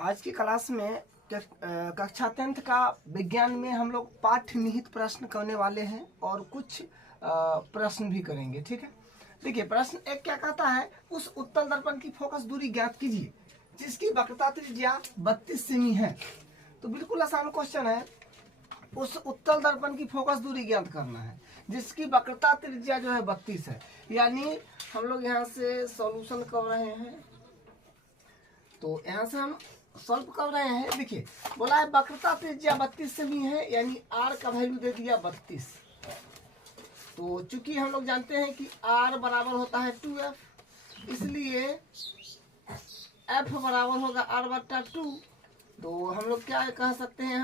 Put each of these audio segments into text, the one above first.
आज की क्लास में कक्षा 10th का विज्ञान में हम लोग पाठ्य निहित प्रश्न करने वाले हैं और कुछ प्रश्न भी करेंगे। ठीक है, देखिए प्रश्न एक क्या कहता है, उस उत्तल दर्पण की फोकस दूरी ज्ञात कीजिए जिसकी वक्रता त्रिज्या 32 सेमी है। तो बिल्कुल आसान क्वेश्चन है। उस उत्तल दर्पण की फोकस दूरी ज्ञात करना है जिसकी वक्रता त्रिज्या जो है 32 है। यानी हम लोग यहाँ से सॉल्यूशन कर रहे हैं, तो यहाँ से हम सॉल्व कर रहे हैं। देखिए बोला है वक्रता त्रिज्या 32 सेमी है, यानी आर का वैल्यू दे दिया 32। तो चूंकि हम लोग जानते हैं कि आर बराबर होता है 2f, इसलिए f बराबर होगा r/2। तो हम लोग क्या कह सकते हैं,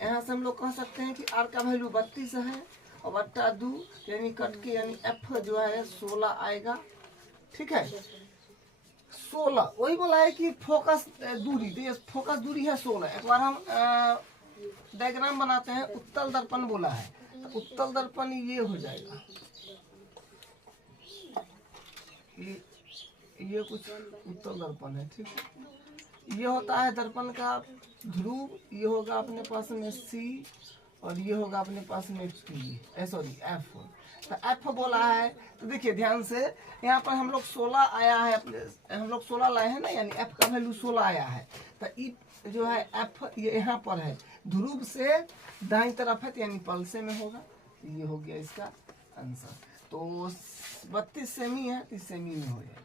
यहाँ से हम लोग कह सकते हैं कि r का वैल्यू 32 है और बट्टा 2 यानी कट के, यानी f जो है 16 आएगा। ठीक है, 16 वही बोला है कि फोकस दूरी, तो ये फोकस दूरी है 16। एक बार हम डायग्राम बनाते हैं। उत्तल दर्पण बोला है, तो उत्तल दर्पण ये हो जाएगा, ये कुछ उत्तल दर्पण है। ठीक है, ये होता है दर्पण का ध्रुव, ये होगा अपने पास में C और ये होगा अपने पास में F। तो F बोला है। तो देखिए ध्यान से, यहाँ पर हम लोग 16 आया है, हम लोग 16 लाए हैं ना, यानी F का वैल्यू 16 आया है। तो ई जो है F ये यहाँ पर है, ध्रुव से दाईं तरफ है, तो यानी पलसे में होगा। ये हो गया इसका आंसर। तो 32 सेमी है, 30 सेमी में हो जाएगा।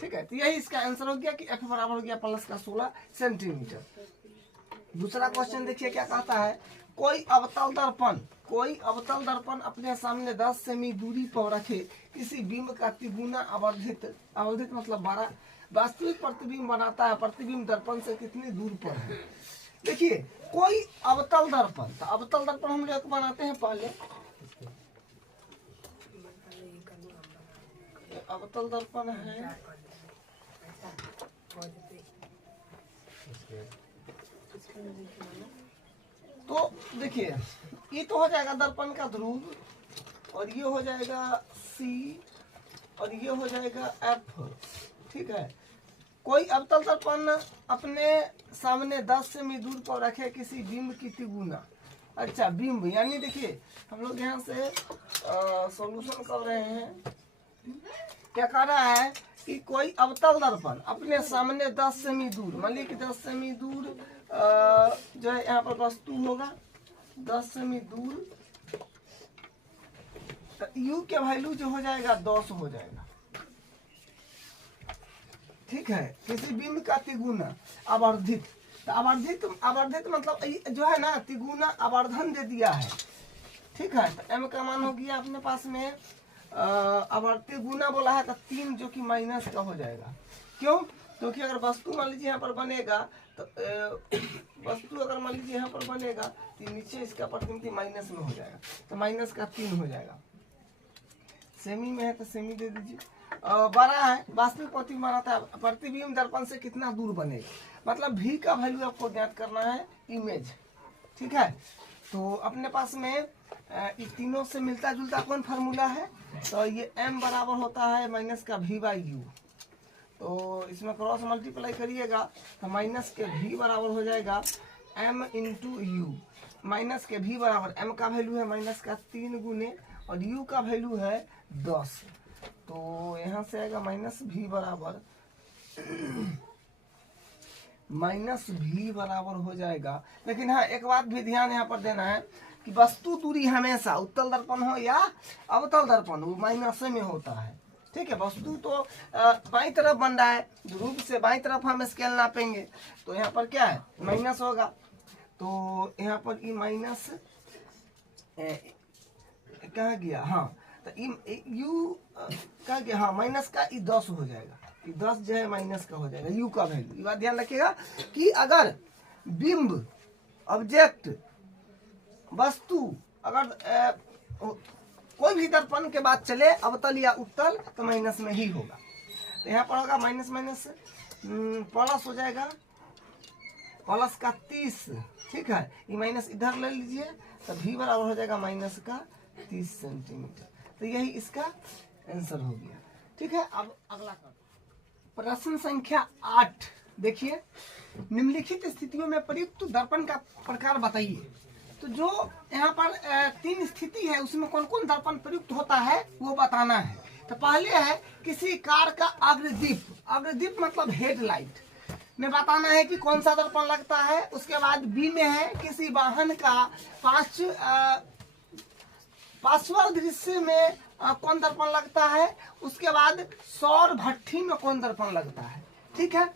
ठीक है, तो यही इसका आंसर हो गया कि F बराबर हो गया प्लस का 16 सेंटीमीटर। दूसरा क्वेश्चन देखिए क्या कहता है, कोई अवतल दर्पण अपने सामने 10 सेमी दूरी पर रखे किसी बिंब का तिगुना आवर्धित मतलब 12 वास्तविक प्रतिबिंब बनाता है। प्रतिबिंब दर्पण से कितनी दूर पर है। देखिए कोई अवतल दर्पण, तो अवतल दर्पण हम लोग बनाते हैं पहले। अवतल दर्पण है, तो देखिए ये तो हो जाएगा दर्पण का ध्रुव, और ये हो जाएगा C और ये हो जाएगा F। ठीक है, कोई अवतल दर्पण अपने सामने 10 सेमी दूर पर रखे किसी बिंब की तिगुना। अच्छा बिंब, यानी देखिए हम लोग यहाँ से सॉल्यूशन कर रहे हैं। क्या कह रहा है कि कोई अवतल दर्पण अपने सामने 10 सेमी दूर, मान लीजिए कि 10 सेमी दूर जो है यहाँ पर वस्तु होगा 10 सेमी दूर, तो U के वैल्यू जो हो जाएगा 10 हो जाएगा। ठीक है, किसी बिंब का तिगुना आवर्धित, तो आवर्धित मतलब जो है ना, तिगुना आवर्धन दे दिया है। ठीक है, तो M का मान हो गया अपने पास में आवर्ती गुना बोला है, तो 3 जो कि माइनस का हो जाएगा। क्यों? क्योंकि अगर वस्तु मान लीजिए यहाँ पर बनेगा, तो वस्तु अगर मान लीजिए यहाँ पर बनेगा तो नीचे इसका प्रतिबिंब माइनस में हो जाएगा, तो माइनस का 3 हो जाएगा। सेमी में है तो सेमी दे दीजिए। 12 है, वास्तविक प्रतिबिंब बनाता है। प्रतिबिंब दर्पण से कितना दूर बनेगा, मतलब V का वैल्यू आपको ज्ञात करना है, इमेज। ठीक है, तो अपने पास में तीनों से मिलता जुलता कौन फार्मूला है, तो ये M बराबर होता है माइनस का V/U। तो इसमें क्रॉस मल्टीप्लाई करिएगा तो माइनस के V बराबर हो जाएगा M इंटू U। माइनस के V बराबर, M का वैल्यू है माइनस का 3 गुने और U का वैल्यू है 10। तो यहाँ से आएगा -V बराबर -V बराबर हो जाएगा। लेकिन हाँ एक बात भी ध्यान यहाँ पर देना है कि वस्तु दूरी हमेशा उत्तल दर्पण हो या अवतल दर्पण हो माइनस में होता है। ठीक है, वस्तु तो बाईं तरफ बन रहा है, ध्रुव से बाईं तरफ हम स्केल नापेंगे, तो यहाँ पर क्या है माइनस होगा। तो यहाँ पर ई माइनस कहाँ गया, हाँ तो U कहाँ गया, हाँ माइनस का ई 10 हो जाएगा। 10 जो है माइनस का हो जाएगा U का वैल्यू। ये बात ध्यान रखिएगा कि अगर बिंब ऑब्जेक्ट वस्तु अगर कोई भी दर्पण के बाद चले अवतल या उत्तल, तो माइनस में ही होगा। तो यहाँ पर होगा माइनस माइनस प्लस हो जाएगा, प्लस का 30। ठीक है, ये माइनस इधर ले लीजिए, तो V बराबर हो जाएगा माइनस का 30 सेंटीमीटर। तो यही इसका आंसर हो गया। ठीक है, अब अगला प्रश्न संख्या 8। देखिए, निम्नलिखित स्थितियों में प्रयुक्त दर्पण का प्रकार बताइए। तो जो यहाँ पर 3 स्थिति है उसमें कौन कौन दर्पण प्रयुक्त होता है वो बताना है। तो पहले है किसी कार का अग्रदीप, अग्रदीप मतलब हेडलाइट में बताना है कि कौन सा दर्पण लगता है। उसके बाद बी में है किसी वाहन का पार्श्व दृश्य में कौन दर्पण लगता है। उसके बाद सौर भट्ठी में कौन दर्पण लगता है। ठीक है,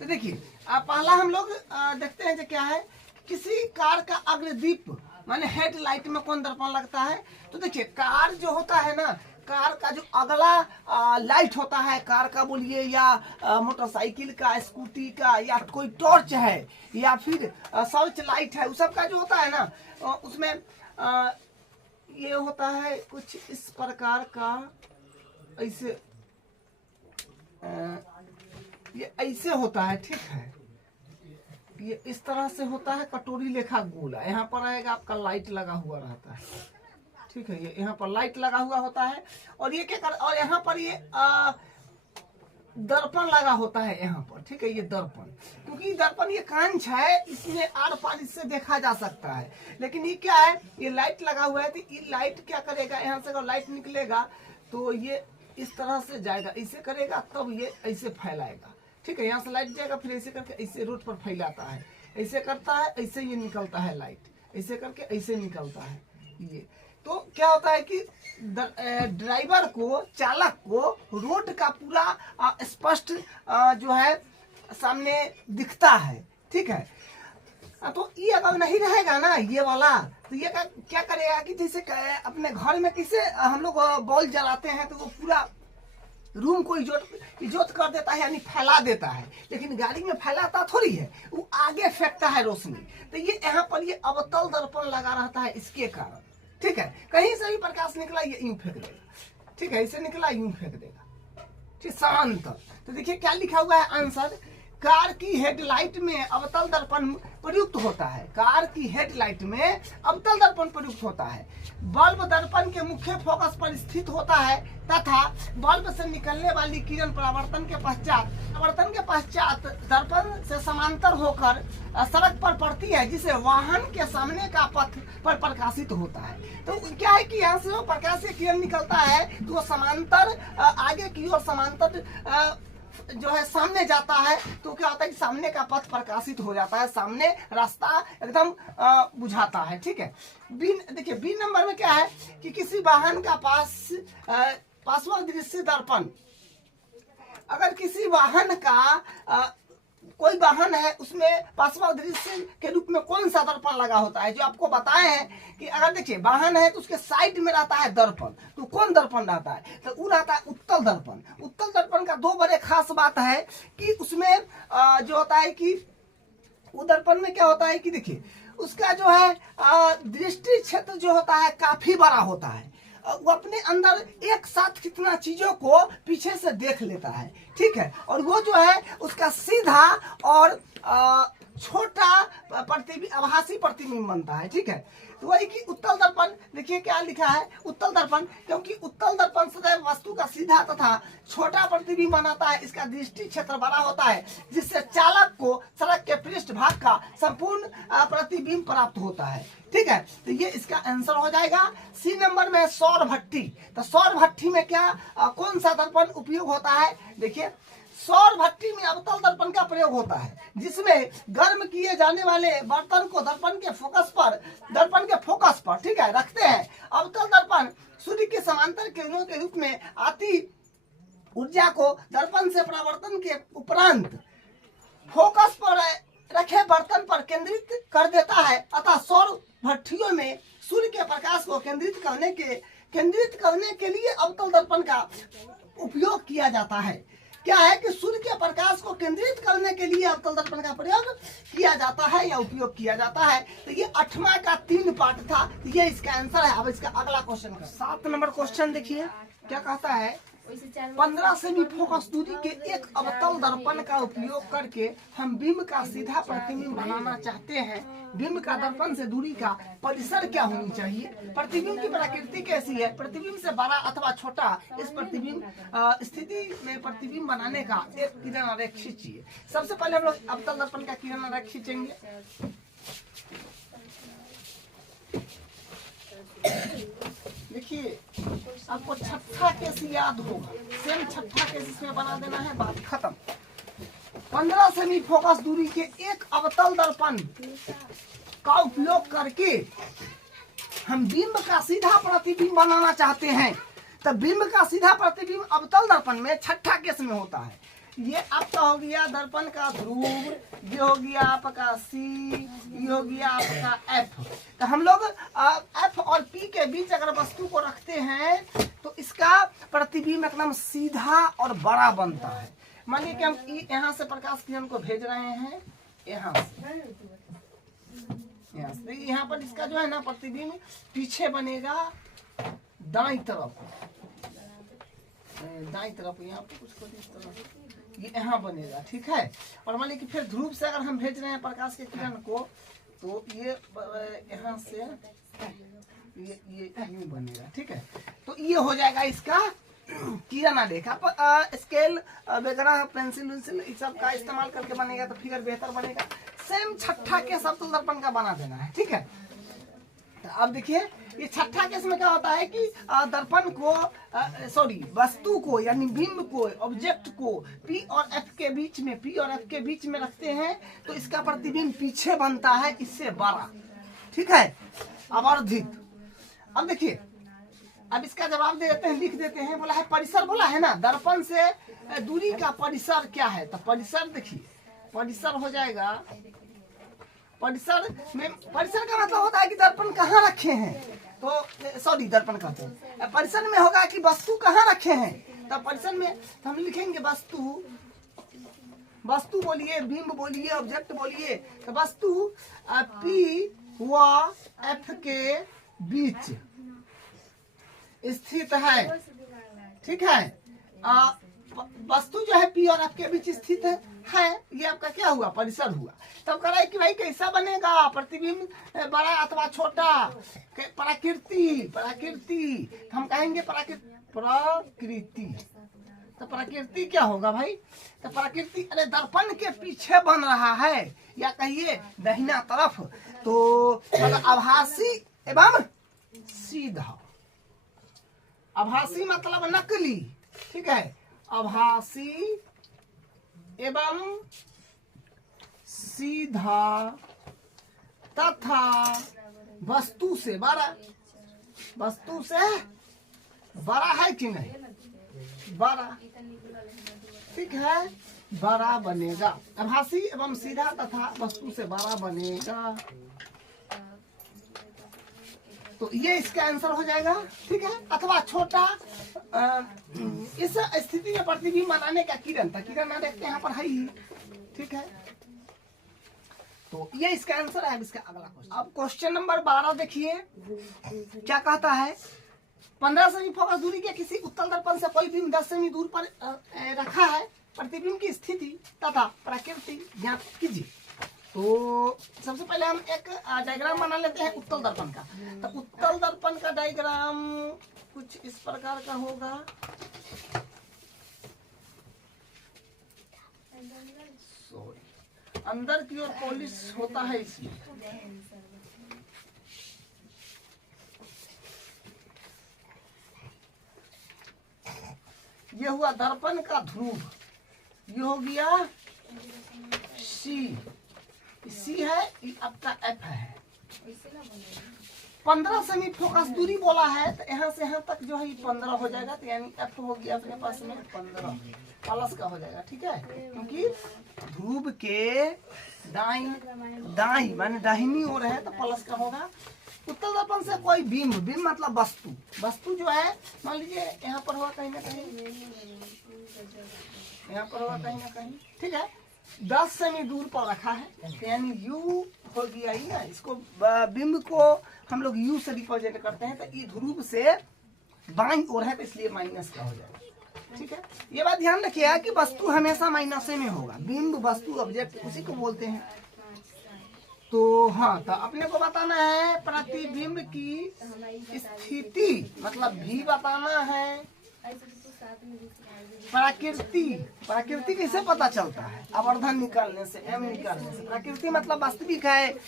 तो देखिए पहला हम लोग देखते हैं जो क्या है, किसी कार का अग्रदीप माने हेडलाइट में कौन दर्पण लगता है। तो देखिए कार जो होता है ना, कार का जो अगला लाइट होता है कार का बोलिए, या मोटरसाइकिल का, स्कूटी का, या कोई टॉर्च है, या फिर सर्च लाइट है, उस सब का जो होता है ना, उसमें ये होता है कुछ इस प्रकार का, ऐसे ये ऐसे होता है। ठीक है, ये इस तरह से होता है, कटोरी लेखा गोला। यहाँ पर आएगा आपका लाइट लगा हुआ रहता है। ठीक है, ये यहाँ पर लाइट लगा हुआ होता है, और ये क्या कर, और यहाँ पर ये दर्पण लगा होता है यहाँ पर। ठीक है, ये दर्पण, क्योंकि दर्पण ये कांच है, इसमें आर पार इससे देखा जा सकता है। लेकिन ये क्या है, ये लाइट लगा हुआ है, तो ये लाइट क्या करेगा, यहाँ से अगर लाइट निकलेगा तो ये इस तरह से जाएगा, ऐसे करेगा तब ये ऐसे फैलाएगा। ठीक है, यहाँ से लाइट जाएगा, फिर ऐसे करके ऐसे रोड पर फैलाता है, ऐसे करता है, ऐसे ये निकलता है लाइट, ऐसे करके ऐसे निकलता है ये। तो क्या होता है कि ड्राइवर को, चालक को रोड का पूरा स्पष्ट जो है सामने दिखता है। ठीक है, तो ये अगर नहीं रहेगा ना ये वाला, तो ये क्या करेगा कि जैसे अपने घर में किसे हम लोग बॉल जलाते हैं तो वो पूरा रूम को इजोत कर देता है, यानी फैला देता है। लेकिन गाड़ी में फैलाता थोड़ी है, वो आगे फेंकता है रोशनी। तो ये यहाँ पर ये अवतल दर्पण लगा रहता है, इसके कारण। ठीक है, कहीं से भी प्रकाश निकला ये यूं फेंक देगा। ठीक है, ऐसे निकला यूं फेंक देगा। ठीक, समांतर। तो देखिए क्या लिखा हुआ है आंसर, कार की हेडलाइट में अवतल दर्पण प्रयुक्त होता है। कार की हेडलाइट में अवतल दर्पण प्रयुक्त होता है। बल्ब दर्पण के मुख्य फोकस पर स्थित होता है तथा बल्ब से निकलने वाली किरण परावर्तन के पश्चात दर्पण से समांतर होकर सड़क पर पड़ती है, जिसे वाहन के सामने का पथ पर प्रकाशित होता है। तो क्या है कि यहाँ से जो प्रकाशीय किरण निकलता है तो वो समांतर आगे की ओर समांतर जो है सामने जाता है। तो क्या होता है कि सामने का पथ प्रकाशित हो जाता है, सामने रास्ता एकदम बुझाता है। ठीक है, देखिए बी नंबर में क्या है कि किसी वाहन का पार्श्व दृश्य दर्पण, अगर किसी वाहन का कोई वाहन है उसमें पार्श्व दृश्य के रूप में कौन सा दर्पण लगा होता है, जो आपको बताए हैं कि अगर देखिए वाहन है तो उसके साइड में रहता है दर्पण। तो कौन दर्पण रहता है, तो वो रहता है उत्तल दर्पण। उत्तल दर्पण का 2 बड़े खास बात है कि उसमें जो होता है कि वो दर्पण में क्या होता है कि देखिए उसका जो है दृष्टि क्षेत्र जो होता है काफी बड़ा होता है। वो अपने अंदर एक साथ कितना चीजों को पीछे से देख लेता है। ठीक है, और वो जो है उसका सीधा और छोटा आभासी प्रतिबिंब बनता है। ठीक है, तो वही कि उत्तल दर्पण, देखिए क्या लिखा है उत्तल दर्पण, क्योंकि उत्तल दर्पण सदैव वस्तु का सीधा तथा छोटा प्रतिबिंब बनाता है। इसका दृष्टि क्षेत्र बड़ा होता है, जिससे चालक को सड़क के पृष्ठ भाग का संपूर्ण प्रतिबिंब प्राप्त होता है। ठीक है, तो ये इसका आंसर हो जाएगा। सी नंबर में सौर भट्ठी। तो सौर भट्ठी में क्या कौन सा दर्पण उपयोग होता है, देखिए सौर भट्ठी में अवतल दर्पण का प्रयोग होता है, जिसमें गर्म किए जाने वाले बर्तन को दर्पण के फोकस पर ठीक है रखते हैं। अवतल दर्पण सूर्य के समांतर किरणों के रूप में आती ऊर्जा को दर्पण से परावर्तन के उपरांत फोकस पर रखे बर्तन पर केंद्रित कर देता है। अतः सौर भट्टियों में सूर्य के प्रकाश को केंद्रित करने के लिए अवतल दर्पण का उपयोग किया जाता है। क्या है कि सूर्य के प्रकाश को केंद्रित करने के लिए अवतल दर्पण का प्रयोग किया जाता है या उपयोग किया जाता है। तो ये 8वां का 3 पार्ट था, ये इसका आंसर है। अब इसका अगला क्वेश्चन का 7 नंबर क्वेश्चन देखिए क्या कहता है। 15 सेमी फोकस दूरी के एक अवतल दर्पण का उपयोग करके हम बिंब का सीधा प्रतिबिंब बनाना चाहते हैं। बिंब का दर्पण से दूरी का परिसर क्या होनी चाहिए? प्रतिबिंब की प्रकृति कैसी है? प्रतिबिंब से बड़ा अथवा छोटा इस प्रतिबिंब स्थिति में प्रतिबिंब बनाने का एक किरण आरेख खींचिए। सबसे पहले हम लोग अवतल दर्पण का किरण आरेख खींचेंगे। देखिए आपको छठा केस याद होगा, सेम छठा केस इसमें बना देना है, बात खत्म। 15 सेमी फोकस दूरी के एक अवतल दर्पण का उपयोग करके हम बिंब का सीधा प्रतिबिंब बनाना चाहते हैं। तो बिंब का सीधा प्रतिबिंब अवतल दर्पण में छठा केस में होता है। ये आपका हो गया दर्पण का ध्रुव, ये हो गया आपका सी, ये हो गया आपका एफ। तो हम लोग एफ और पी के बीच अगर वस्तु को रखते हैं तो इसका प्रतिबिंब एकदम सीधा और बड़ा बनता है। मानिए कि हम यहाँ से प्रकाश किरण को भेज रहे हैं, यहाँ से यहाँ पर इसका जो है ना प्रतिबिंब पीछे बनेगा दाईं तरफ, यहाँ पर कुछ इस तरफ ये यहाँ बनेगा, ठीक है। और मान लीजिए कि फिर ध्रुव से अगर हम भेज रहे हैं प्रकाश के किरण को तो ये यहाँ से ये यूं बनेगा, ठीक है। तो ये हो जाएगा इसका किरण आरेख। आप स्केल वगैरह पेंसिल वेंसिल इस सब का इस्तेमाल करके बनेगा तो फिगर बेहतर बनेगा। सेम छठा केस अवतल दर्पण का बना देना है, ठीक है। तो अब देखिए ये छठा केस में क्या होता है कि दर्पण को वस्तु को यानी बिंब को, ऑब्जेक्ट को पी और एफ के बीच में रखते हैं तो इसका प्रतिबिंब पीछे बनता है, इससे बड़ा, ठीक है, अवर्धित। अब देखिए अब इसका जवाब दे देते हैं, लिख देते हैं। बोला है परिसर, बोला है ना दर्पण से दूरी का परिसर क्या है? तो परिसर देखिए, परिसर हो जाएगा, परिसर का मतलब होता है कि दर्पण कहाँ रखे हैं। तो दर्पण कहते हैं, परिसर में होगा कि वस्तु कहाँ रखे हैं। तो परिसर में तो हम लिखेंगे वस्तु बोलिए, बिंब बोलिए, ऑब्जेक्ट बोलिए। तो वस्तु पी व एफ के बीच स्थित है, ठीक है। वस्तु जो है पी और एफ के बीच स्थित है, ये आपका क्या हुआ? परिसर हुआ। तब कह रहा है कि भाई कैसा बनेगा प्रतिबिंब, बड़ा अथवा छोटा? प्रकृति हम कहेंगे प्रकृति। तो प्रकृति क्या होगा भाई? तो प्रकृति अरे दर्पण के पीछे बन रहा है, या कहिए दाहिना तरफ। तो मतलब आभासी एवं सीधा। आभासी मतलब नकली, ठीक है, आभासी एवं सीधा तथा वस्तु से बड़ा है कि नहीं? बड़ा, ठीक है, बड़ा बनेगा। आभासी एवं सीधा तथा वस्तु से बड़ा बनेगा। तो ये इसका आंसर हो जाएगा, ठीक है। अथवा छोटा, इस स्थिति में प्रतिबिंब बनाने का किरण था, किरण ना देखते यहाँ पर है ही, ठीक है। तो ये इसका आंसर है। इसका अगला क्वेश्चन, अब क्वेश्चन नंबर 12 देखिए क्या कहता है। 15 सेमी फोकस दूरी के किसी उत्तल दर्पण से कोई बिंब 10 सेमी दूर पर रखा है। प्रतिबिंब की स्थिति तथा प्रकृति ज्ञात कीजिए। तो सबसे पहले हम एक डायग्राम बना लेते हैं उत्तल दर्पण का। तो उत्तल दर्पण का डायग्राम कुछ इस प्रकार का होगा। अंदर की ओर पॉलिश होता है इसमें। ये हुआ दर्पण का ध्रुव, ये हो गया सी है, ये आपका एफ है। 15 सेमी फोकस दूरी बोला है, तो यहाँ से यहाँ तक जो है 15 हो जाएगा। तो यानी एफ हो गया अपने पास में 15 प्लस का हो जाएगा, ठीक है। क्योंकि ध्रुव के दाई माने दाहिनी ओर है तो प्लस का होगा। उत्तल दर्पण से कोई बिंब मतलब वस्तु जो है, मान लीजिए यहाँ पर हुआ कहीं ना कहीं, यहाँ पर हुआ कहीं ना कहीं, ठीक है। 10 सेमी दूर पर रखा है, यानी यू हो गया ही ना। इसको बिंब को हम लोग यू से रिप्रेजेंट करते हैं। तो ये ध्रुव से बाईं ओर है तो इसलिए माइनस का हो जाएगा। ठीक है, ये बात ध्यान रखिएगा कि वस्तु हमेशा माइनस में होगा। बिंब वस्तु ऑब्जेक्ट उसी को बोलते हैं। तो हाँ, तो अपने को बताना है प्रतिबिंब की स्थिति, मतलब भी बताना है। प्रकृति कैसे पता चलता है? आवर्धन निकालने से, एम निकालने से। प्रकृति मतलब वास्तविक है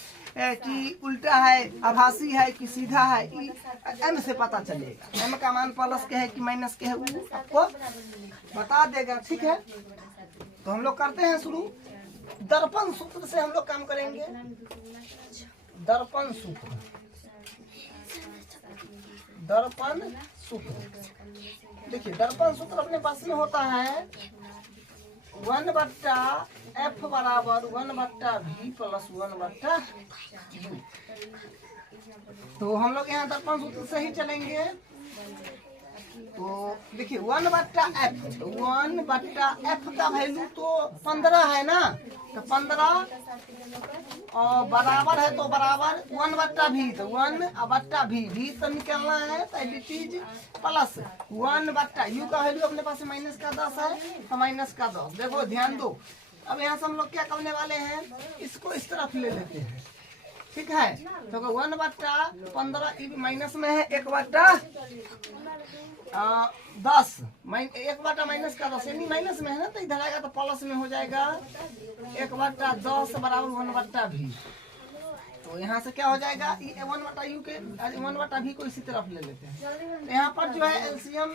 कि उल्टा है, आभासी है कि सीधा है, एम से पता चलेगा। एम का मान प्लस के है कि माइनस के है वो आपको बता देगा। ठीक है, तो हम लोग करते हैं शुरू। दर्पण सूत्र से हम लोग काम करेंगे। दर्पण सूत्र, दर्पण सूत्र देखिए, दर्पण सूत्र अपने पास में होता है 1/f बराबर 1/v प्लस 1/u। तो हम लोग यहाँ दर्पण सूत्र से ही चलेंगे। तो देखिए 1/f, 1/f का वैल्यू तो 15 है ना, तो 15 और बराबर है तो बराबर 1/v, तो 1/v, भी तो निकलना है, तो इट इज प्लस 1/u का वैल्यू अपने पास माइनस का 10 है, तो माइनस का 10। देखो ध्यान दो, अब यहाँ से हम लोग क्या करने वाले हैं, इसको इस तरफ ले लेते हैं। ठीक है, तो 1/15 माइनस में है, 1/10, 1/- माइनस का 10 यानी माइनस में है ना, तो इधर आएगा तो प्लस में हो जाएगा 1/10 बराबर 1/v। तो यहाँ से क्या हो जाएगा, 1/u के 1/v को इसी तरफ ले लेते हैं। तो यहाँ पर जो है एलसीएम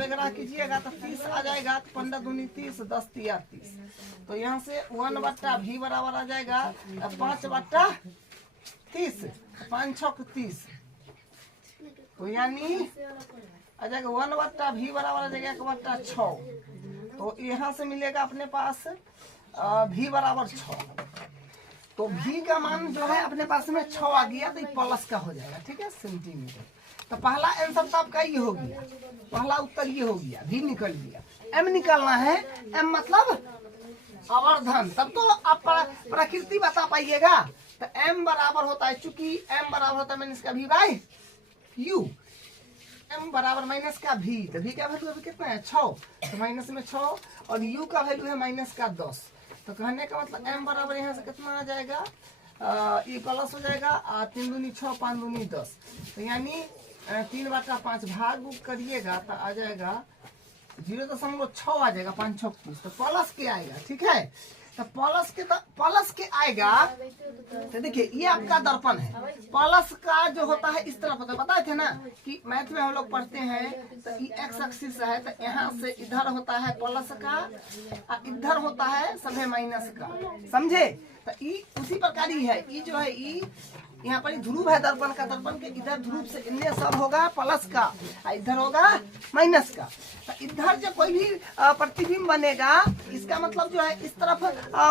वगैरह कीजिएगा तो 30 आ जाएगा, 15 दूनी 30, 10 तिया 30। तो यहाँ से 1/v बराबर आ जाएगा 5/30, 5 6 30, तो यानी आ जाएगा 1/v बराबर आ जाएगा 1/6। तो यहाँ से मिलेगा अपने पास v बराबर 6। तो v का मान जो है अपने पास में 6 आ गया, तो प्लस का हो जाएगा। ठीक है, सेंटीमीटर। तो पहला आंसर तो आपका ये हो गया, पहला उत्तर ये हो गया, v निकल गया। m निकालना है, m मतलब आवर्धन, तब तो आप प्रकृति बता पाइएगा। तो m बराबर होता है, चूंकि m बराबर होता है माइनस का v बाय u, m बराबर माइनस का v, तो v का वैल्यू अभी कितना है 6, तो माइनस में 6, और u का वैल्यू है माइनस का 10। तो कहने का मतलब m बराबर यहाँ से कितना आ जाएगा, ये प्लस हो जाएगा, 3 दूनी 6, 5 दूनी 10, तो यानी 3/5 भाग करिएगा तो आ जाएगा 0.6 आ जाएगा, 5 6 30, तो प्लस के आएगा। ठीक है, तो प्लस के आएगा। तो देखिए ये आपका दर्पण है, प्लस का जो होता है इस तरफ होता है, बताए थे ना कि मैथ में हम लोग पढ़ते हैं। तो ये एक्स एक्सिस है, तो यहाँ से इधर होता है प्लस का, इधर होता है सभी माइनस का, समझे। तो ये उसी प्रकार ही है, ये जो है ये यहाँ पर ध्रुव है दर्पण का, दर्पण के इधर ध्रुव से इन्हें सब होगा प्लस का, इधर होगा माइनस का। तो इधर जब कोई भी प्रतिबिंब बनेगा, इसका मतलब जो है इस तरफ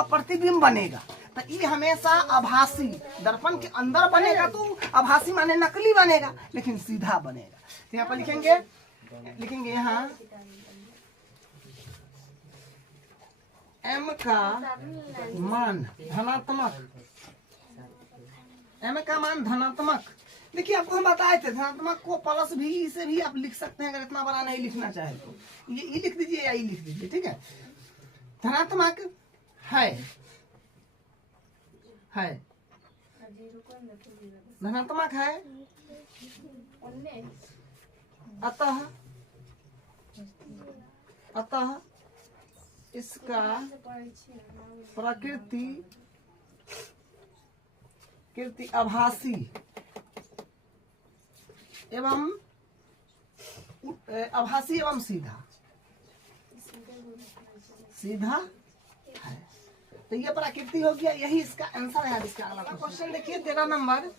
प्रतिबिंब बनेगा, तो ये हमेशा आभासी, दर्पण के अंदर बनेगा तो आभासी माने नकली बनेगा, लेकिन सीधा बनेगा। तो यहाँ पर लिखेंगे यहाँ m का मान धनात्मक, m का मान धनात्मक। देखिए आपको हम बताए थे धनात्मक को प्लस भी से भी आप लिख सकते हैं, अगर इतना बड़ा नहीं लिखना चाहे तो ये लिख दीजिए या ये लिख दीजिए। ठीक है, धनात्मक है, धनात्मक है, अतः इसका प्रकृति आभासी एवं सीधा है। तो ये प्रकृति हो गया, यही इसका आंसर है। इसका अगला क्वेश्चन देखिए 13 नंबर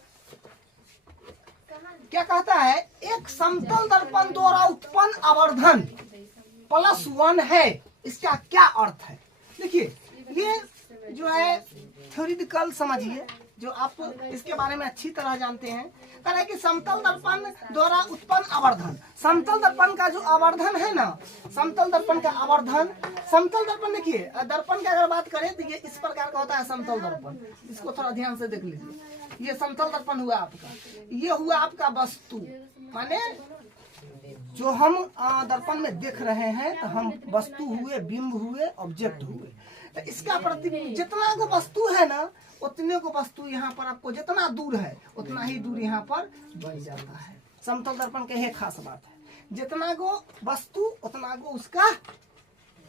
क्या कहता है, एक समतल दर्पण द्वारा उत्पन्न आवर्धन +1 है, इसका क्या अर्थ है। देखिए ये जो है थ्योरेटिकल समझिए, जो आप इसके बारे में अच्छी तरह जानते हैं। कह रहे कि समतल दर्पण द्वारा उत्पन्न आवर्धन, समतल दर्पण का जो आवर्धन है ना, समतल दर्पण का आवर्धन, समतल दर्पण देखिए दर्पण की अगर बात करें तो ये इस प्रकार का होता है समतल दर्पण। इसको थोड़ा ध्यान से देख लीजिए, ये समतल दर्पण हुआ आपका, ये हुआ आपका वस्तु, माने जो हम दर्पण में देख रहे हैं तो हम वस्तु हुए, बिंब हुए, ऑब्जेक्ट हुए। तो इसका प्रतिबिंब जितना को वस्तु है ना उतने को वस्तु यहाँ पर आपको जितना दूर है उतना ही दूर यहाँ पर बन जाता है। समतल दर्पण के ये खास बात है, जितना को वस्तु उतना को उसका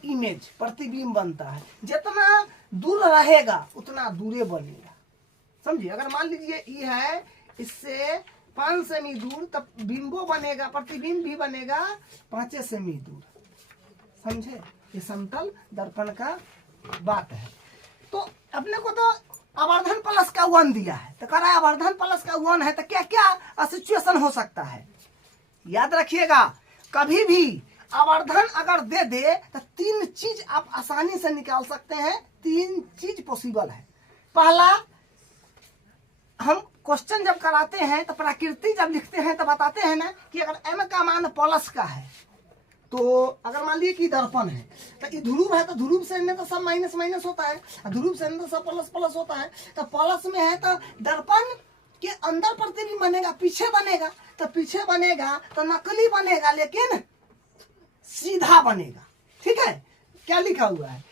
इमेज प्रतिबिंब बनता है। जितना दूर रहेगा उतना दूरे बनेगा। समझिए, अगर मान लीजिए ये है इससे 5 सेमी दूर, तब बिंबो बनेगा, प्रतिबिंब भी बनेगा 5 सेमी दूर। समझे, ये समतल दर्पण का बात है। तो अपने को तो आवर्धन प्लस का 1 दिया है, तो कह रहा है आवर्धन प्लस का 1 है तो क्या क्या सिचुएशन हो सकता है। याद रखिएगा, कभी भी आवर्धन अगर दे दे तो 3 चीज आप आसानी से निकाल सकते हैं। 3 चीज पॉसिबल है। पहला, हम क्वेश्चन जब कराते हैं तो प्रकृति जब लिखते हैं तो बताते हैं ना कि अगर m का मान प्लस का है, तो अगर मान लीजिए कि दर्पण है तो ये ध्रुव है, तो ध्रुव से तो सब माइनस माइनस होता है, ध्रुव से तो सब प्लस प्लस होता है। तो प्लस में है तो दर्पण के अंदर प्रतिबिंब बनेगा, पीछे बनेगा, तो पीछे बनेगा तो नकली बनेगा लेकिन सीधा बनेगा। ठीक है, क्या लिखा हुआ है,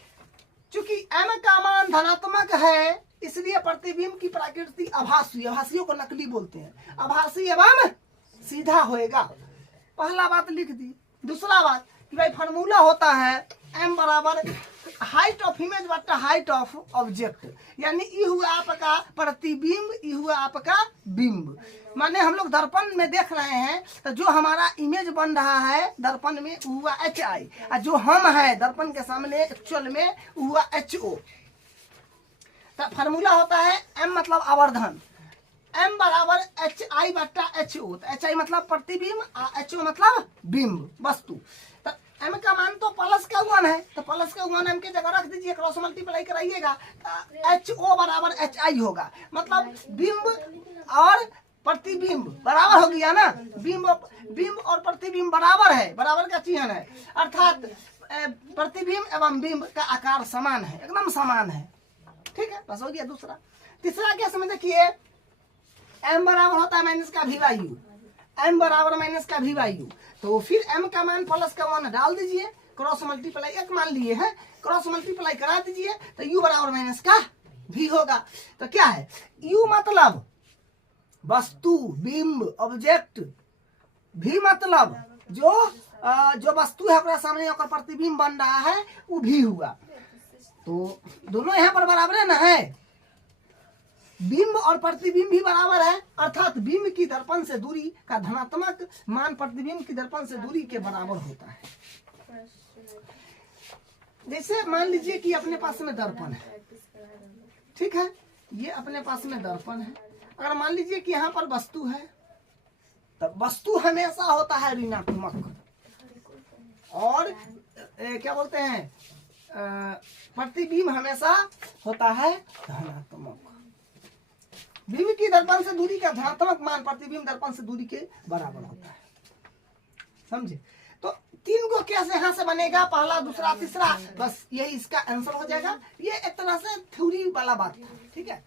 चूंकि m का मान धनात्मक है इसलिए प्रतिबिंब की प्रकृति आभासी, आभासियों को नकली बोलते हैं, आभासी एवं सीधा होएगा। पहला बात लिख दी। दूसरा बात कि भाई फार्मूला होता है m बराबर हाइट ऑफ इमेज बट्टा हाइट ऑफ ऑब्जेक्ट, यानी ई हुआ आपका प्रतिबिंब, ई हुआ आपका बिंब। माने हम लोग दर्पण में देख रहे हैं तो जो हमारा इमेज बन रहा है दर्पण में हुआ HI, और जो हम है दर्पण के सामने एक्चुअल में हुआ HO। तो फार्मूला होता है m मतलब आवर्धन, m बराबर HI बट्टा HO। तो HI मतलब प्रतिबिंब, HO मतलब बिंब, वस्तु। तो m का मान तो प्लस का 1 है, तो प्लस का 1 m की जगह रख दीजिए, क्रॉस मल्टीप्लाई कराइएगा तो HO बराबर HI होगा। मतलब बिंब और प्रतिबिंब बराबर हो गया ना, बिंब और प्रतिबिंब बराबर है, बराबर का चिन्ह है, अर्थात प्रतिबिंब एवं बिंब का आकार समान है, एकदम समान है। ठीक है, बस हो गया। दूसरा। तीसरा क्या समझ, देखिए m बराबर होता है माइनस का v बाई यू, m बराबर माइनस का v बाई यू, तो फिर m का मान प्लस का 1 डाल दीजिए, क्रॉस मल्टीप्लाई 1 मान लिए हैं, क्रॉस मल्टीप्लाई करा दीजिए तो u बराबर माइनस का v होगा। तो क्या है, u मतलब वस्तु, बिंब, ऑब्जेक्ट, भी मतलब जो वस्तु है अपने सामने और प्रतिबिंब बन रहा है वो भी हुआ। तो दोनों यहाँ पर बराबर है ना, है बिंब और प्रतिबिंब भी बराबर है, अर्थात बिंब की दर्पण से दूरी का धनात्मक मान प्रतिबिंब की दर्पण से दूरी के बराबर होता है। जैसे मान लीजिए कि अपने पास में दर्पण है, ठीक है, ये अपने पास में दर्पण है। अगर मान लीजिए कि यहाँ पर वस्तु है, तब वस्तु हमेशा होता है ऋणात्मक, और क्या बोलते हैं प्रतिबिंब हमेशा होता है धनात्मक। बिंब की दर्पण से दूरी का धनात्मक मान प्रतिबिंब दर्पण से दूरी के बराबर होता है। समझे, तो 3 को कैसे यहाँ से बनेगा, पहला, दूसरा, तीसरा, बस यही इसका आंसर हो जाएगा। ये एक तरह से थ्योरी वाला बात था। ठीक है,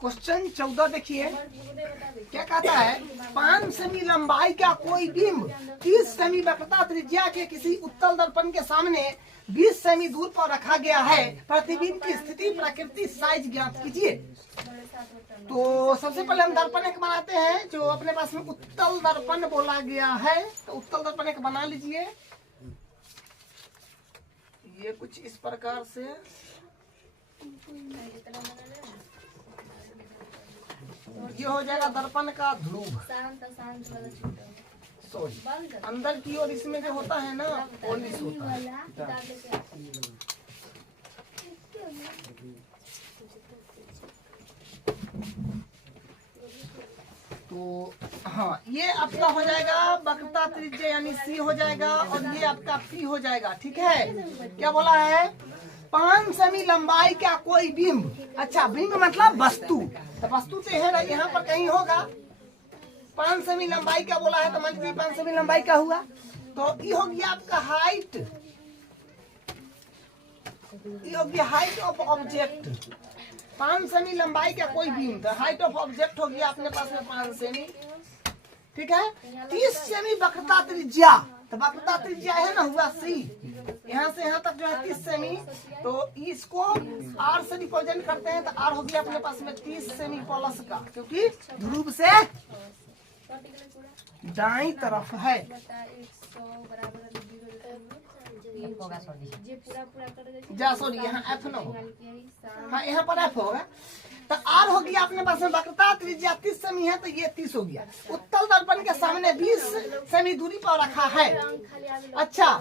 क्वेश्चन 14 देखिए क्या कहता है, 5 सेमी लंबाई का कोई बिंब 30 सेमी वक्रता त्रिज्या के किसी उत्तल दर्पण के सामने 20 सेमी दूर पर रखा गया है। प्रतिबिंब की स्थिति, प्रकृति, साइज ज्ञात कीजिए। तो सबसे पहले हम दर्पण एक बनाते हैं, जो अपने पास में उत्तल दर्पण बोला गया है। तो उत्तल दर्पण एक बना लीजिए, ये कुछ इस प्रकार से। ये हो जाएगा दर्पण का ध्रुव, सॉरी अंदर की ओर इसमें जो होता है ना पॉलिश होता है। तो हाँ, ये आपका हो जाएगा वक्रता त्रिज्या यानी सी हो जाएगा, और ये आपका पी हो जाएगा। ठीक है, क्या बोला है, 5 सेमी लंबाई का कोई बिंब। अच्छा, बिंब मतलब वस्तु, तो वस्तु से है ना यहाँ पर कहीं होगा। 5 सेमी लंबाई का बोला है, तो मान लीजिए 5 सेमी लंबाई का हुआ, तो ये हो गया आपका हाइट, ये हो गया हाइट ऑफ ऑब्जेक्ट। 5 सेमी लंबाई का कोई बीम, तो हाइट ऑफ ऑब्जेक्ट हो गया अपने पास में 5 सेमी। ठीक है। 30 सेमी वक्रता त्रिज्या, तो वक्रता त्रिज्या है ना हुआ सी, यहाँ से यहाँ तक जो है 30 सेमी, तो इसको आर से रिप्रेजेंट करते हैं, तो आर हो गया अपने पास में 30 सेमी प्लस का, क्योंकि ध्रुव से दाईं तरफ है। जा सॉरी यहाँ एफ न होगा, हाँ यहाँ पर एफ होगा। तो आर हो गया अपने पास में वक्रता त्रिज्या 30 सेमी है, तो ये 30 हो गया। उत्तल दर्पण के सामने 20 सेमी दूरी पर रखा है। अच्छा,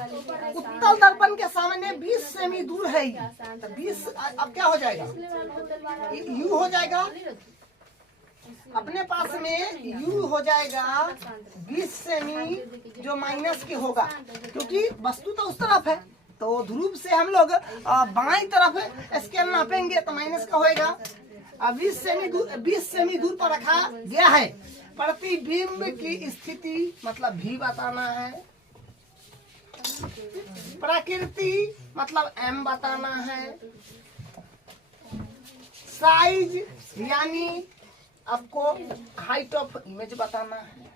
उत्तल दर्पण के सामने 20 सेमी दूर है, तो 20 अब क्या हो जाएगा, यू हो जाएगा अपने पास में, यू हो जाएगा 20 सेमी जो माइनस के होगा, क्योंकि वस्तु तो उस तरफ है, तो ध्रुव से हम लोग बाईं तरफ स्केल नापेंगे तो माइनस का होएगा। 20 सेमी दूर पर रखा गया है। प्रतिबिंब की स्थिति मतलब भी बताना है, प्रकृति मतलब m बताना है, साइज यानी आपको हाइट ऑफ इमेज बताना है।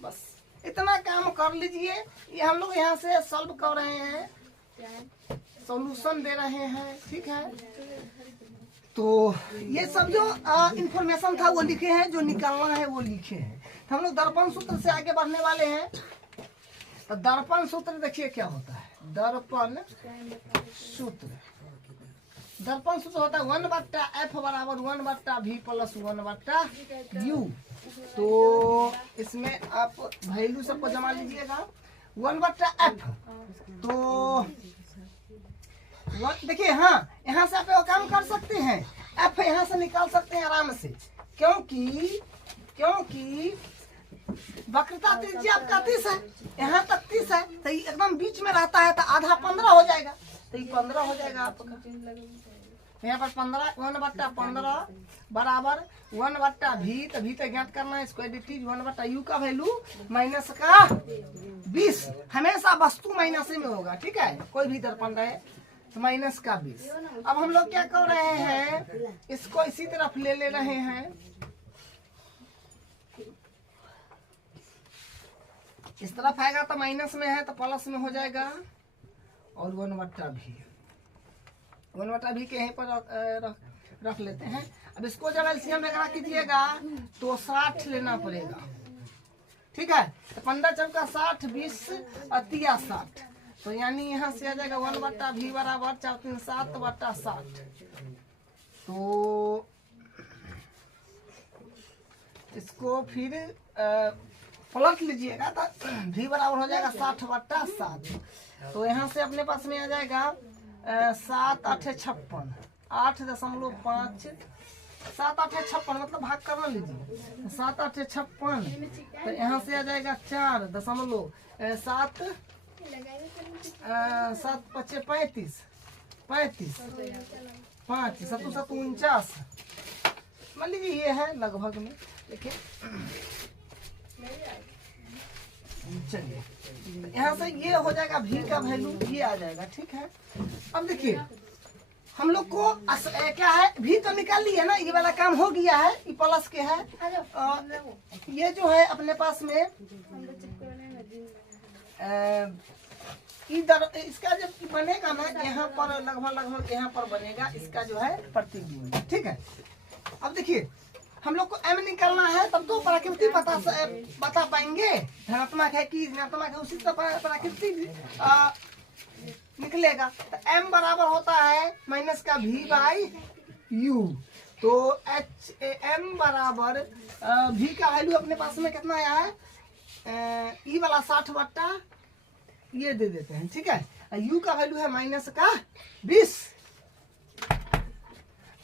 बस इतना काम कर लीजिए। ये हम लोग यहाँ से सॉल्व कर रहे हैं, सॉल्यूशन दे रहे हैं, ठीक है। तो ये सब जो इंफॉर्मेशन था वो लिखे हैं, जो निकालना है वो लिखे हैं। हम लोग दर्पण सूत्र से आगे बढ़ने वाले हैं। तो दर्पण सूत्र देखिए क्या होता है। दर्पण सूत्र, दर्पण सूत्र होता है 1/f बराबर 1/v प्लस 1/u। तो इसमें आप वैल्यू सबको जमा लीजिएगा। 1/f, तो देखिए हाँ, यहाँ से आप वो काम कर सकते हैं, f यहाँ से निकाल सकते हैं आराम से, क्योंकि वक्रता त्रिज्या आपका 30 है, यहाँ तक 30 है, तो एकदम बीच में रहता है, तो आधा 15 हो जाएगा, तो ये 15 हो जाएगा आपका। यहाँ पर 15 1/15 बराबर 1/v, तो v तो ज्ञात करना है, इसको एडिटिव 1/u का वैल्यू माइनस का 20, हमेशा वस्तु माइनस में होगा, ठीक है, कोई भी दर्पण रहे तो माइनस का 20। अब हम लोग क्या कर रहे हैं, इसको इसी तरफ ले रहे हैं, इस तरफ आएगा तो माइनस में है तो प्लस में हो जाएगा, और 1/v के यहीं पर रख लेते हैं। अब इसको जब एलसीएम वगैरह कीजिएगा तो 60 लेना पड़ेगा, ठीक है। तो 15 चौका 60, 20 अतिया 60, तो यानी यहाँ से आ जाएगा 1/v बराबर 4 3 7/60। तो इसको फिर पलट लीजिएगा तो v बराबर हो जाएगा 60/7। तो यहाँ से अपने पास में आ जाएगा 7 8 56, 8.5, 7 8 56 मतलब भाग करना लीजिए, 7 8 56, तो यहाँ से आ जाएगा 4.7, 7 5 35, 5 7 7 49, मान लीजिए ये है लगभग में, देखिए। चलिए यहाँ से ये हो जाएगा v का वैल्यू, ये आ जाएगा, ठीक है। अब देखिए हम लोग को क्या है, v तो निकाल लिया ना, ये वाला काम हो गया है, ये प्लस के है। ये जो है अपने पास में इधर इसका जब बनेगा ना, यहाँ पर लगभग यहाँ पर बनेगा इसका जो है प्रतिबिंब, ठीक है। अब देखिए हम लोग को m निकालना है, तब तो प्रकृति बता पाएंगे, धनात्मक है कि ऋणात्मक है, उसी तरह प्रकृति निकलेगा। तो m बराबर होता है माइनस का v/u। तो m बराबर v का वैल्यू अपने पास में कितना आया है, ई वाला 60 ये दे देते हैं, ठीक है। u का वैल्यू है माइनस का 20।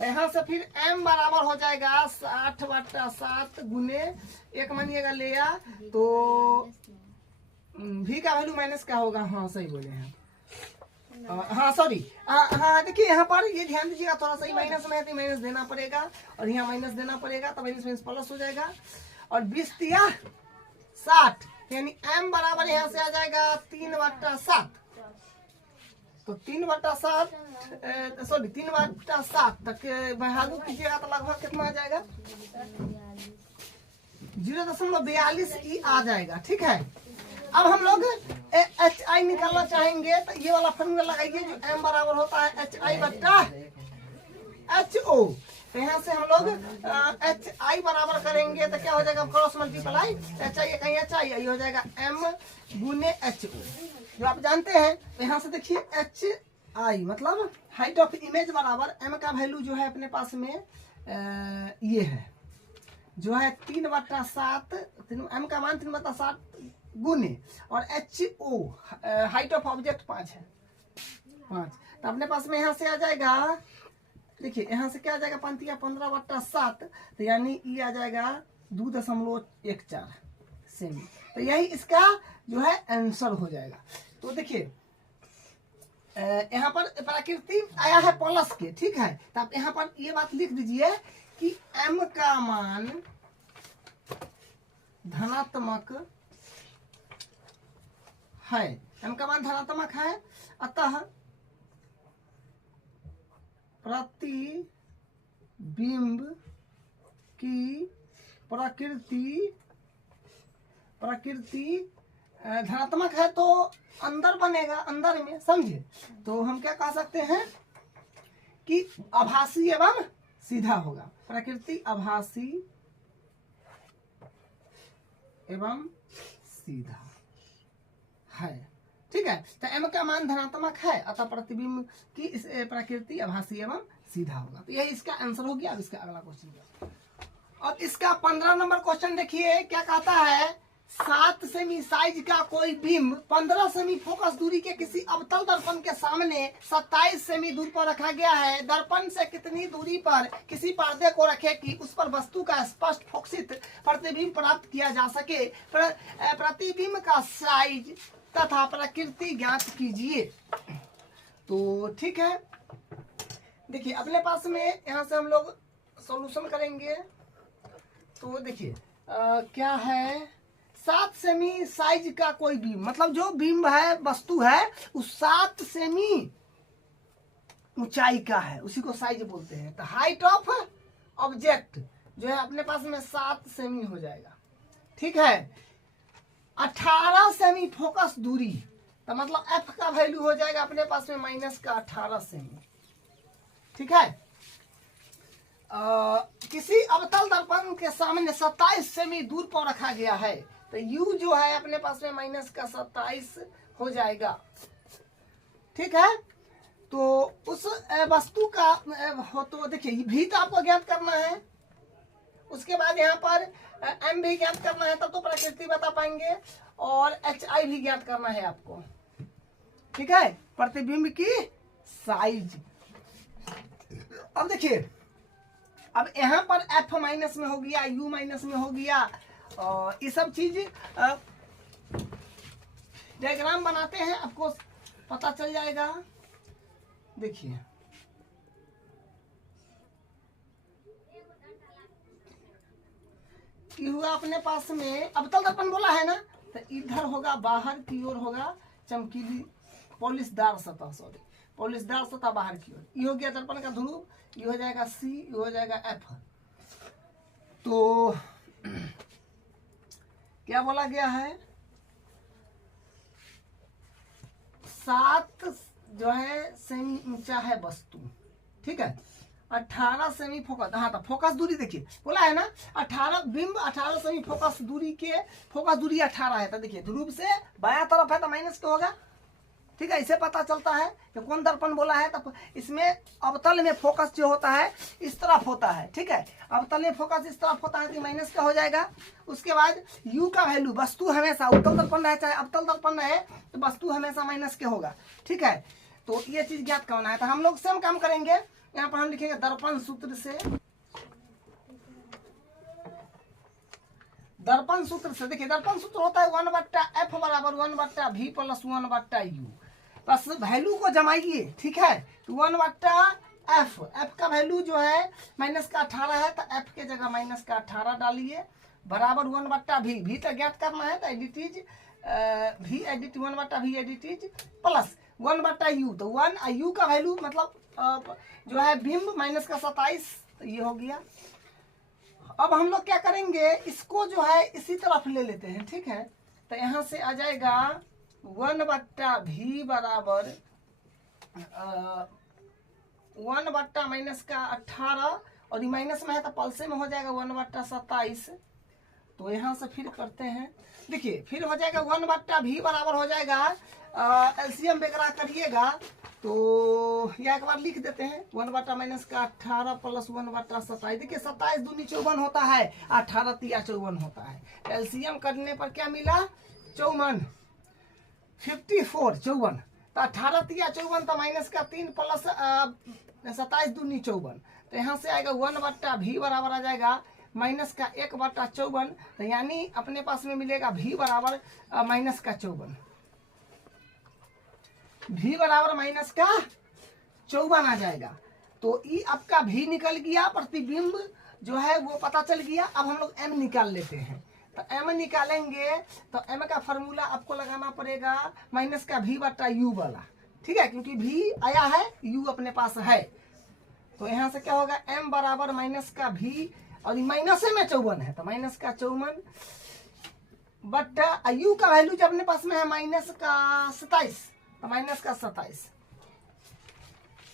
यहाँ से फिर m बराबर हो जाएगा 60/7 गुने 1 मानिएगा लिया, तो v का वैल्यू माइनस का होगा, हाँ सही बोले हैं, हाँ सॉरी, हाँ देखिए यहाँ पर ये ध्यान दीजिएगा, थोड़ा सा माइनस में है तो माइनस देना पड़ेगा, और यहाँ माइनस देना पड़ेगा, तो माइनस माइनस प्लस हो जाएगा, और 20 तिया 60, यानी m बराबर यहाँ से आ जाएगा 3/7। तो 3/7 सॉरी 3/7 तक भागू कीजिएगा तो लगभग कितना आ जाएगा, 0.42 ई आ जाएगा। ठीक है, अब हम लोग एच आई निकालना चाहेंगे तो ये वाला फॉर्मूला लगाइए जो m बराबर होता है एच आई बट्टा एच ओ। तो यहाँ से हम लोग एच आई बराबर करेंगे तो क्या हो जाएगा, क्रॉस मल्टीप्लाई एच आई कहीं एच आई हो जाएगा m गुने एच ओ, जो आप जानते हैं। तो यहाँ से देखिए एच आई मतलब हाइट ऑफ इमेज बराबर m का वैल्यू जो है अपने पास में ये है जो है 3/7, m का मान 3/7 गुने और H O height of object 5 है 5। तो अपने पास में यहाँ से आ जाएगा, देखिए यहाँ से क्या आ जाएगा 15/7, तो यानी ये आ जाएगा 2.14 सेमी। तो यही इसका जो है आंसर हो जाएगा। तो देखिए यहाँ पर प्रकृति आया है प्लस के। ठीक है, तो आप यहाँ पर ये बात लिख दीजिए कि m का मान धनात्मक है, m का मान धनात्मक है, अतः प्रतिबिंब की प्रकृति धनात्मक है तो अंदर बनेगा, अंदर में, समझे। तो हम क्या कह सकते हैं कि आभासी एवं सीधा होगा, प्रकृति आभासी एवं सीधा है। ठीक है, तो m का मान धनात्मक है अतः प्रतिबिंब की इस प्रकृति आभासी एवं सीधा होगा। तो यही इसका आंसर हो गया। अब इसका अगला क्वेश्चन, अब इसका 15 नंबर क्वेश्चन देखिए क्या कहता है। 7 सेमी साइज का कोई बिंब 15 सेमी फोकस दूरी के किसी अवतल दर्पण के सामने 27 सेमी दूर पर रखा गया है। दर्पण से कितनी दूरी पर किसी पर्दे को रखे कि उस पर वस्तु का स्पष्ट फोकसित प्रतिबिंब प्राप्त किया जा सके। प्रतिबिंब का साइज तथा प्रकृति ज्ञात कीजिए। तो ठीक है, देखिए अपने पास में यहाँ से हम लोग सॉल्यूशन करेंगे। तो देखिए क्या है, 7 सेमी साइज का कोई बीम, मतलब जो बिंब है वस्तु है उस 7 सेमी ऊंचाई का है, उसी को साइज बोलते हैं। तो हाइट ऑफ ऑब्जेक्ट जो है अपने पास में 7 सेमी हो जाएगा। ठीक है, 18 सेमी फोकस दूरी, तो मतलब f का वैल्यू हो जाएगा अपने पास में -18 सेमी। ठीक है, किसी अवतल दर्पण के सामने 27 सेमी दूर पर रखा गया है, तो u जो है अपने पास में -27 हो जाएगा। ठीक है, तो उस वस्तु का हो, तो देखिए भी तो आपको ज्ञात करना है, उसके बाद यहाँ पर m भी ज्ञात करना है, तब तो प्रकृति बता पाएंगे, और hi भी ज्ञात करना है आपको। ठीक है, प्रतिबिंब की साइज। अब देखिए, अब यहाँ पर f माइनस में हो गया, u माइनस में हो गया, और ये सब चीज डायग्राम बनाते हैं, आपको पता चल जाएगा। देखिए ये हुआ अपने पास में अवतल दर्पण बोला है ना, तो इधर होगा बाहर की ओर होगा चमकीली पॉलिशदार सतह, सॉरी पॉलिशदार सतह बाहर की ओर। ये हो गया दर्पण का ध्रुव, ये हो जाएगा C, ये हो जाएगा F। तो क्या बोला गया है, 7 जो है सेमी ऊंचा है वस्तु। ठीक है, 18 सेमी फोकस, हाँ तो फोकस दूरी देखिए बोला है ना, 18 बिंब 18 सेमी फोकस दूरी के, फोकस दूरी 18 है। तो देखिए ध्रुव से बायां तरफ है तो माइनस क्या होगा। ठीक है, इसे पता चलता है कि कौन दर्पण बोला है। तो इसमें अवतल में फोकस जो होता है इस तरफ होता है। ठीक है, अवतल में फोकस इस तरफ होता है तो माइनस का हो जाएगा। उसके बाद u का वैल्यू, वस्तु हमेशा उत्तल दर्पण रहे चाहे अवतल दर्पण रहे तो वस्तु हमेशा माइनस के होगा। ठीक है, तो ये चीज ज्ञात करना है। तो हम लोग सेम काम करेंगे, यहाँ पर हम लिखेंगे दर्पण सूत्र से, दर्पण सूत्र से। देखिए दर्पण सूत्र होता है 1/f बराबर 1/v प्लस 1/u, बस वैल्यू को जमाइए। ठीक है, तो 1/f, f का वैल्यू जो है -18 है तो f के जगह -18 डालिए, बराबर 1/v, भी तो ज्ञात करना है तो edit is v edit 1/v edit is plus 1/u, तो 1 u का वैल्यू मतलब जो है बिंब -27, तो ये हो गया अब हम लोग क्या करेंगे, इसको जो है इसी तरफ ले लेते हैं, ठीक है। तो यहाँ से आ जाएगा 1/v बराबर 1/-18 और ये माइनस में है तो पल्से में हो जाएगा 1/27। तो यहाँ से फिर करते हैं, देखिए फिर हो जाएगा 1/v बराबर हो जाएगा, एलसीएम वगैरह करिएगा तो या एक बार लिख देते हैं 1/-18 प्लस 1/27। देखिए 27 दूनी 54 होता है, 18 तिया 54 होता है। एलसीएम करने पर क्या मिला, 54 54। तो 18 तिया 54 तो माइनस का 3 प्लस 27 दूनी 54। तो यहाँ से आएगा 1/v बराबर आ जाएगा माइनस का 1/54। तो यानी अपने पास में मिलेगा v बराबर माइनस का 54, v बराबर माइनस का 54 आ जाएगा। तो ये आपका v निकल गया, प्रतिबिंब जो है वो पता चल गया। अब हम लोग m निकाल लेते हैं। तो m निकालेंगे तो m का फॉर्मूला आपको लगाना पड़ेगा माइनस का v/u वाला, ठीक है, क्योंकि v आया है, u अपने पास है। तो यहाँ से क्या होगा, m बराबर माइनस का v और माइनस में 54 है तो माइनस का 54 बट्टा u का वैल्यू जो अपने पास में है माइनस का 27, तो माइनस का 27।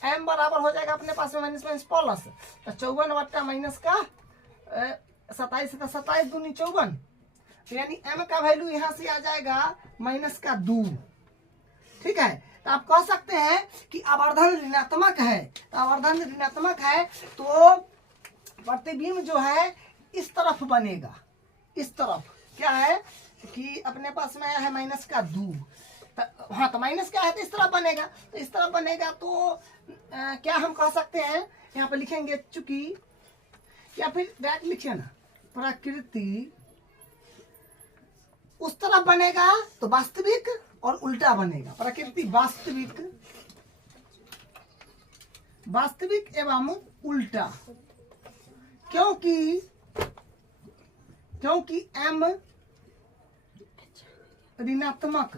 m बराबर हो जाएगा अपने पास में माइनस प्लस, तो 54 बट्टा माइनस का 27, तो 27 दूनी 54। तो यानी m का वैल्यू यहाँ से आ जाएगा माइनस का 2, ठीक है। तो आप कह सकते हैं कि आवर्धन ऋणात्मक है, तो आवर्धन ऋणात्मक है तो प्रतिबिंब जो है इस तरफ बनेगा, इस तरफ क्या है कि अपने पास में आया है माइनस का 2। तो हाँ, तो माइनस क्या है तो इस तरफ बनेगा, तो इस तरफ बनेगा तो क्या हम कह सकते हैं, यहाँ पे लिखेंगे चूंकि, या फिर डायरेक्ट लिखिए ना, प्रकृति उस तरफ बनेगा तो वास्तविक और उल्टा बनेगा। प्रकृति वास्तविक एवं उल्टा, क्योंकि m ऋणात्मक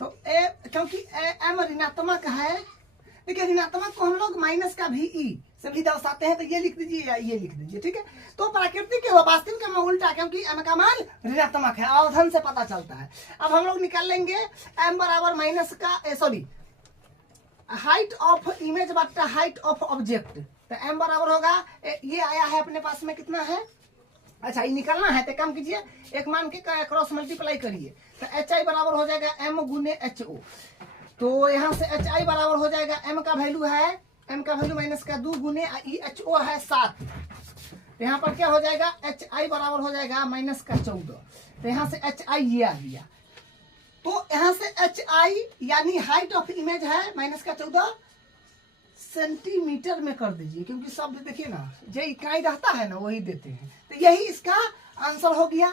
तो क्योंकि m ऋणात्मक है। देखिए ऋणात्मक को हम लोग माइनस का भी से भी दर्शाते हैं, तो ये लिख दीजिए या ये लिख दीजिए, ठीक है। तो प्राकृतिक व वास्तविक का उल्टा, क्योंकि m का मान ऋणात्मक है, अवधन से पता चलता है। अब हम लोग निकाल लेंगे m बराबर माइनस का हाइट ऑफ इमेज बट्टा हाइट ऑफ ऑब्जेक्ट। तो m बराबर होगा, ये आया है अपने पास में कितना है, अच्छा ये निकालना है तो काम कीजिए, एक मान के क्रॉस मल्टीप्लाई करिए। तो hi बराबर हो जाएगा m गुने ho। तो यहाँ से hi बराबर हो जाएगा, m का वैल्यू है, m का वैल्यू माइनस का 2 गुने ho है 7। तो यहाँ पर क्या हो जाएगा, hi बराबर हो जाएगा माइनस का 14। तो यहाँ से hi ये आ गया। तो यहाँ से hi यानी हाइट ऑफ इमेज है माइनस का 14 सेंटीमीटर में कर दीजिए, क्योंकि शब्द देखिए ना जो इकाई रहता है ना वही देते हैं। तो यही इसका आंसर हो गया।